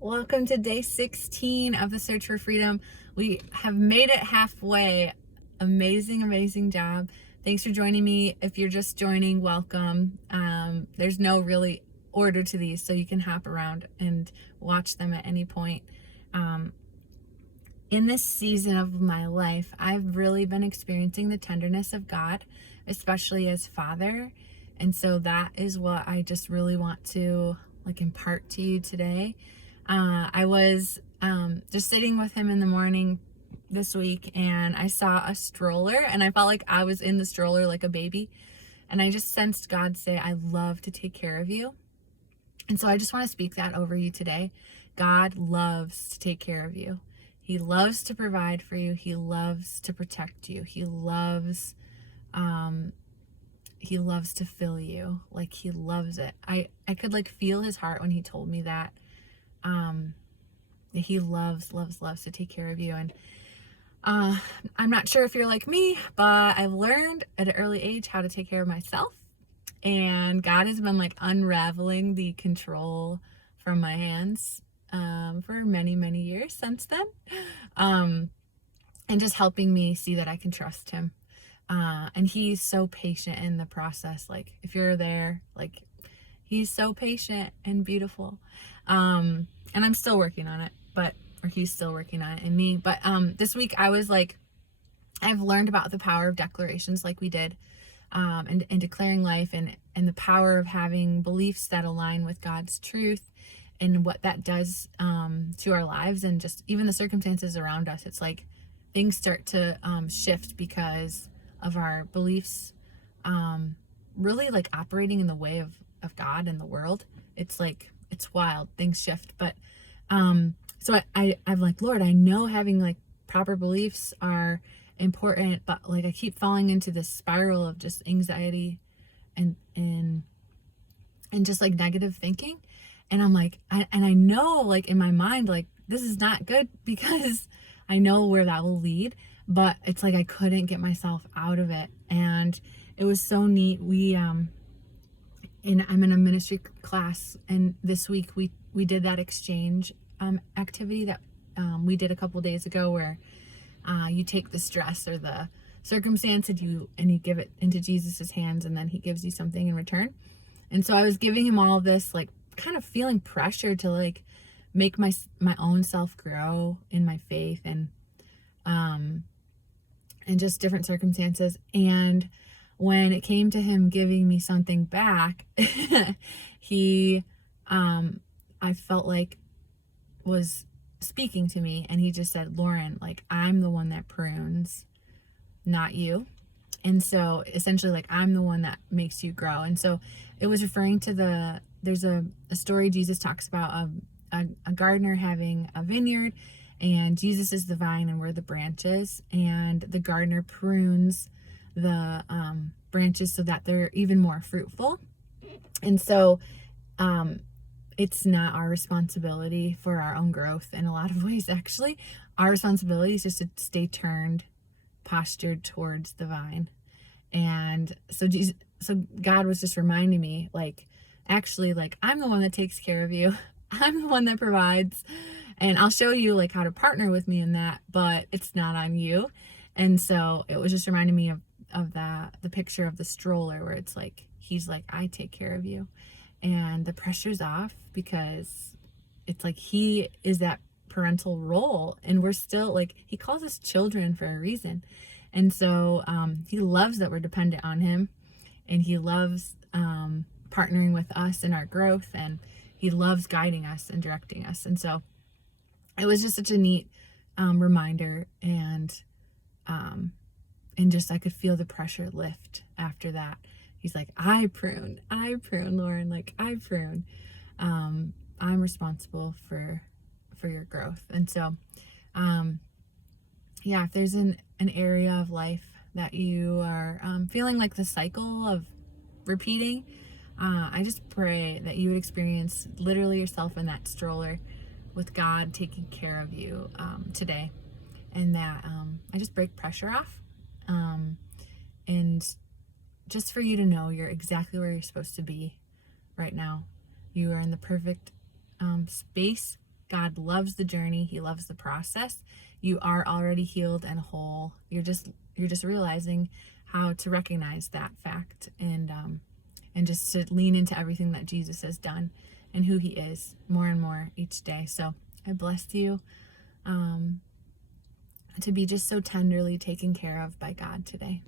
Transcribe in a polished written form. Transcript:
Welcome to day 16 of the Search for Freedom. We have made it halfway. Amazing, amazing job. Thanks for joining me. If you're just joining, welcome. There's no really order to these, so you can hop around and watch them at any point. In this season of my life, I've really been experiencing the tenderness of God, especially as Father. And so that is what I just really want to impart to you today. I was just sitting with him in the morning this week, and I saw a stroller, and I felt like I was in the stroller like a baby. And I just sensed God say, I love to take care of you. And so I just want to speak that over you today. God loves to take care of you. He loves to provide for you. He loves to protect you. He loves to fill you. Like, he loves it. I could feel his heart when he told me that. He loves to take care of you. And I'm not sure if you're like me, but I've learned at an early age how to take care of myself. And God has been unraveling the control from my hands for many, many years since then. And just helping me see that I can trust him. And he's so patient in the process. If you're there, he's so patient and beautiful. And I'm still working on it, or he's still working on it in me. But this week I was I've learned about the power of declarations like we did, and declaring life, and the power of having beliefs that align with God's truth, and what that does to our lives, and just even the circumstances around us. It's things start to shift because of our beliefs really operating in the way of God and the world. It's wild. Things shift. But so I'm Lord, I know having proper beliefs are important, but I keep falling into this spiral of just anxiety and just negative thinking. And I'm I know in my mind this is not good, because I know where that will lead, but it's I couldn't get myself out of it. And it was so neat. I'm in a ministry class, and this week we did that exchange activity that we did a couple days ago, where you take the stress or the circumstance and you give it into Jesus's hands, and then he gives you something in return. And so I was giving him all of this, kind of feeling pressure to make my own self grow in my faith, and just different circumstances. And when it came to him giving me something back, he I felt was speaking to me, and he just said, Lauren, I'm the one that prunes, not you. And so essentially I'm the one that makes you grow. And so it was referring to there's a story Jesus talks about of a gardener having a vineyard, and Jesus is the vine and we're the branches, and the gardener prunes the branches so that they're even more fruitful. And so it's not our responsibility for our own growth in a lot of ways. Actually, our responsibility is just to stay postured towards the vine. And so God was just reminding me, actually, I'm the one that takes care of you. I'm the one that provides, and I'll show you how to partner with me in that, but it's not on you. And so it was just reminding me of the picture of the stroller, where it's he's I take care of you, and the pressure's off, because it's he is that parental role, and we're still he calls us children for a reason. And so he loves that we're dependent on him, and he loves partnering with us in our growth, and he loves guiding us and directing us. And so it was just such a neat reminder, and just I could feel the pressure lift after that. He's I prune, Lauren, I prune. I'm responsible for your growth. And so yeah, if there's an area of life that you are feeling the cycle of repeating, I just pray that you would experience literally yourself in that stroller with God taking care of you today, and that I just break pressure off, and just for you to know you're exactly where you're supposed to be right now. You are in the perfect space God loves the journey. He loves the process. You are already healed and whole. You're just realizing how to recognize that fact, and just to lean into everything that Jesus has done and who he is more and more each day. So I bless you to be just so tenderly taken care of by God today.